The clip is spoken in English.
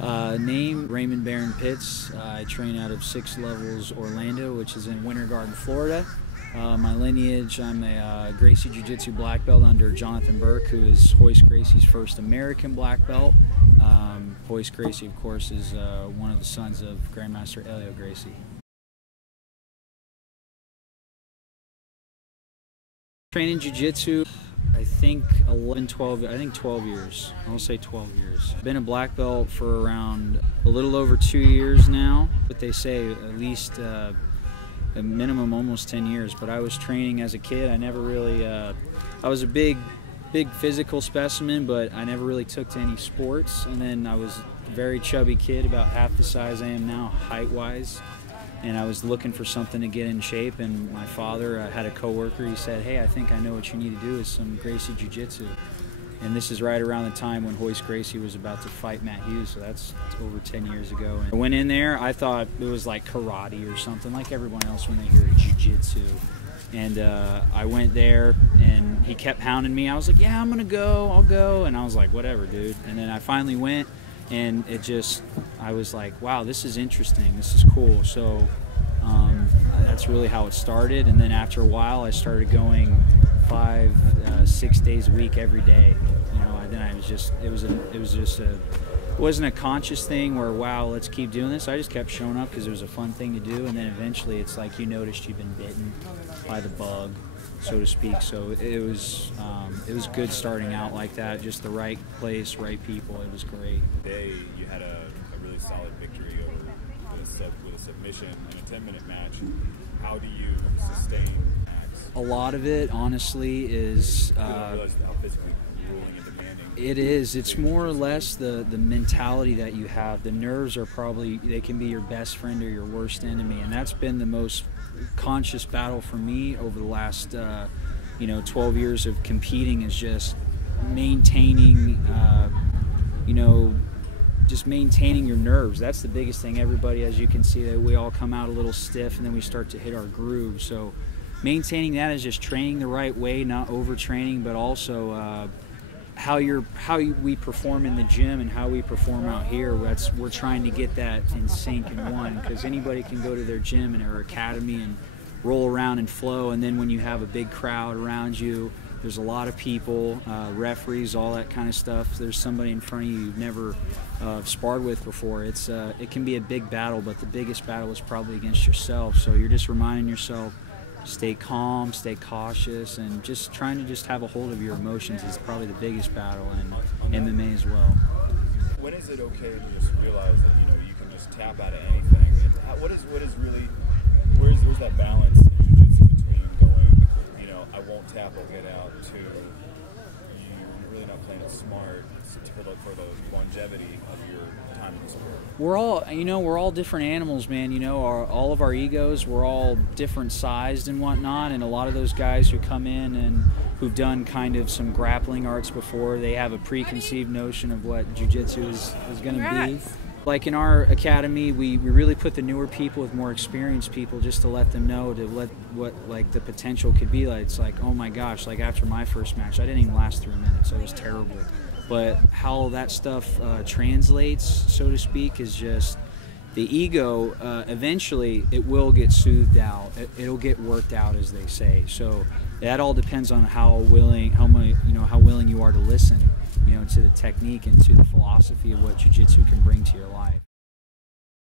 Name Raymond Baron Pitts. I train out of 6 Levels Orlando, which is in Winter Garden, Florida. My lineage, I'm a Gracie Jiu-Jitsu black belt under Jonathan Burke, who is Royce Gracie's first American black belt. Royce Gracie, of course, is one of the sons of Grandmaster Elio Gracie. Training Jiu-Jitsu, I think 12 years. I'll say 12 years. Been a black belt for around a little over 2 years now, but they say at least a minimum almost 10 years. But I was training as a kid. I never really, I was a big physical specimen, but I never really took to any sports. And then I was a very chubby kid, about half the size I am now height-wise. And I was looking for something to get in shape, and my father had a coworker. He said, "Hey, I think I know what you need to do is some Gracie Jiu-Jitsu." And this is right around the time when Royce Gracie was about to fight Matt Hughes, so that's over 10 years ago. And I went in there, I thought it was like karate or something, like everyone else when they hear Jiu-Jitsu. And I went there, and he kept hounding me. I was like, "Yeah, I'm gonna go, I'll go." And I was like, "Whatever, dude." And then I finally went. And I was like, wow, this is interesting, this is cool. So that's really how it started. And then after a while, I started going 5, 6 days a week every day. You know, and then it wasn't a conscious thing where, wow, let's keep doing this. I just kept showing up because it was a fun thing to do. And then eventually it's like you noticed you've been bitten by the bug, so to speak. So it was good starting out like that, just the right place, right people. It was great. Today you had a really solid victory with a submission in a 10-minute match. How do you sustain acts? A lot of it, honestly, is I don't realize how physically grueling and demanding. It is. It's more or less the mentality that you have. The nerves are they can be your best friend or your worst enemy, and that's been the most conscious battle for me over the last 12 years of competing, is just maintaining just maintaining your nerves. That's the biggest thing. Everybody, as you can see, that we all come out a little stiff and then we start to hit our groove. So maintaining that is just training the right way, not overtraining, but also how we perform in the gym and how we perform out here. We're trying to get that in sync in one, because anybody can go to their gym or academy and roll around and flow, and then when you have a big crowd around you, there's a lot of people, referees, all that kind of stuff. There's somebody in front of you you've never sparred with before. It can be a big battle, but the biggest battle is probably against yourself. So you're just reminding yourself, stay calm, stay cautious, and just trying to just have a hold of your emotions is probably the biggest battle in MMA as well. When is it okay to just realize that you can just tap out of anything? Where's that balance in jiu-jitsu between going, I won't tap, I'll get out, to you're really not playing it smart for the longevity of your time in the sport? We're all different animals, man. All of our egos, we're all different sized and whatnot, and a lot of those guys who come in and who've done kind of some grappling arts before, they have a preconceived notion of what jiu-jitsu is going to be. Like in our academy, we really put the newer people with more experienced people just to let them know, what like the potential could be. Like, it's like, oh my gosh, like after my first match, I didn't even last 3 minutes. It was terrible. But how that stuff translates, so to speak, is just the ego. Eventually, it will get soothed out. It'll get worked out, as they say. So that all depends on how willing you are to listen, to the technique and to the philosophy of what jiu-jitsu can bring to your life.